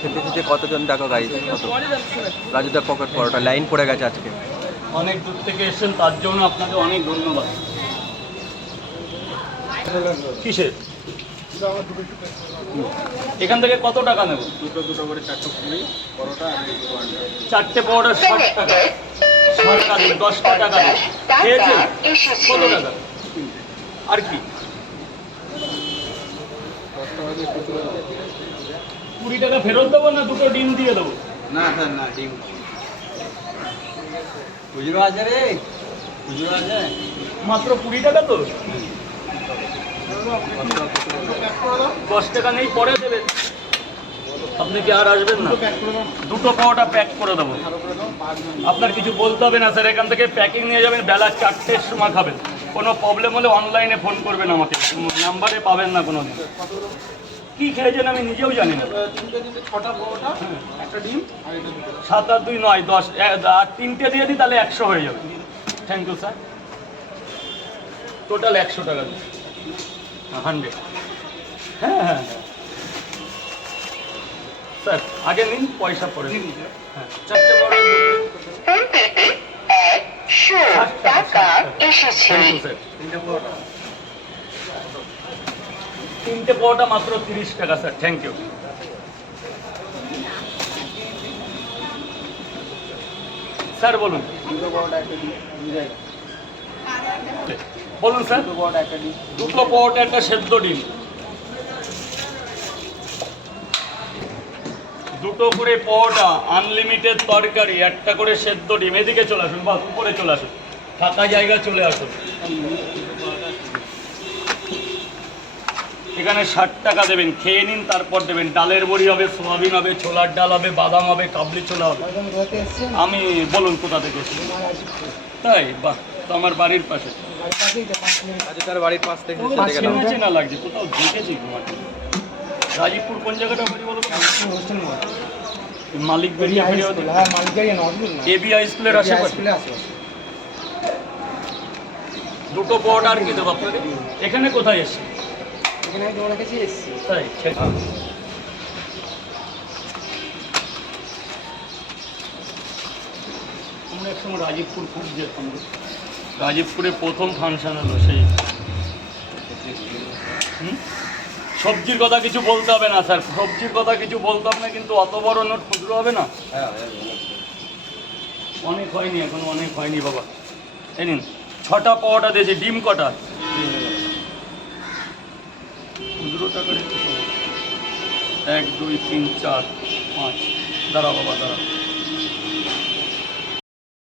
খেতে খেতে কতজন দেখো গাইস, কত রাজুদার পকেট পরোটা লাইন পড়ে গেছে আজকে। অনেক দূর থেকে এসেছেন, তার জন্য আপনাকে অনেক ধন্যবাদ। কিসের এখান থেকে কত টাকা নেব? দুটো করে 4টা পুরি পরোটা আর 4টে পরোটা 60 টাকা। 60 টাকা দিন, 10 টাকা দিন। খেয়েছেন কত টাকা? আর কি 20 টাকা ফেরত দেবো না দুটো ডিম দিয়ে দেবো? না স্যার না, ডিম খুচরো আছে রে, খুচরো আছে মাত্র 20 টাকা তো। 10 টাকা নেই, পরে দেবেন। আপনি কি আর আসবেন না? দুটো পরোটা প্যাক করে দেবো। আপনার কিছু বলতে হবে না স্যার, এখান থেকে প্যাকিং নিয়ে যাবেন, বেলা 4টের সময় খাবেন। কোনো প্রবলেম হলে অনলাইনে ফোন করবেন আমাকে, নাম্বারে পাবেন না কোনো দিন। কী খেয়েছেন আমি নিজেও জানি না। 6টা পরোটা, একটা ডিম আর এটা 7 আর 2 9 10, আর 3টে দিয়ে দিই, তাহলে 100 হয়ে যাবে। Thank you sir. টোটাল 100 টাকা দিন। 100। হ্যাঁ হ্যাঁ হ্যাঁ স্যার, আগে নিন, পয়সা পরে দিন। হ্যাঁ, 4টে বড় ফোনপেতে 100 টাকা এসেছে। Thank you sir. 3টা পরোটা। 3টে পরোটা মাত্র 30 টাকা স্যার, থ্যাংক ইউ। স্যার বলুন। দুটো পরোটা একটা ডিম, বলুন স্যার। দুটো পরোটা একটা ডিম। দুটো পরোটা, একটা সেদ্ধ ডিম, দুটো করে পরোটা, আনলিমিটেড তরকারি, একটা করে সেদ্ধ ডিম। এদিকে চলে আসুন, বাস উপরে চলে আসুন, ফাঁকা জায়গা চলে আসুন। এখানে 60 টাকা দেবেন, খেয়ে নিন, তারপর দেবেন। ডালের বড়ি হবে, সোয়াবিন হবে, ছোলার ডাল হবে, বাদাম হবে, কাবলি ছোলা হবে। আমি বলুন কোথা থেকে এসেছি? তাই? বাহ, তো আমার বাড়ির পাশে। রাজুদার বাড়ির পাশ থেকে চেনা চেনা লাগছে, কোথাও দেখেছি তোমাকে। রাজীবপুর কোন জায়গাটা বাড়ি বলো তো? মালিক বেরিয়ে এবি হাই স্কুলের আশেপাশে। দুটো পরোটা আর কি দেবো আপনাকে? এখানে কোথায় এসে? তাই? আমরা একসময় রাজীবপুর খুব যেতাম। রাজীবপুরে প্রথম ফাংশন হলো সেই। সবজির কথা কিছু বলতে হবে না স্যার, সবজির কথা কিছু বলতে হবে না, কিন্তু অত বড় নোট খুচরো হবে না। অনেক হয়নি এখনো, অনেক হয়নি বাবা। এই নিন, 6টা পরোটা দিয়েছি। ডিম কটা? খুচরো টাকা 1 2 3 4 5। দাঁড়া বাবা, দাঁড়া।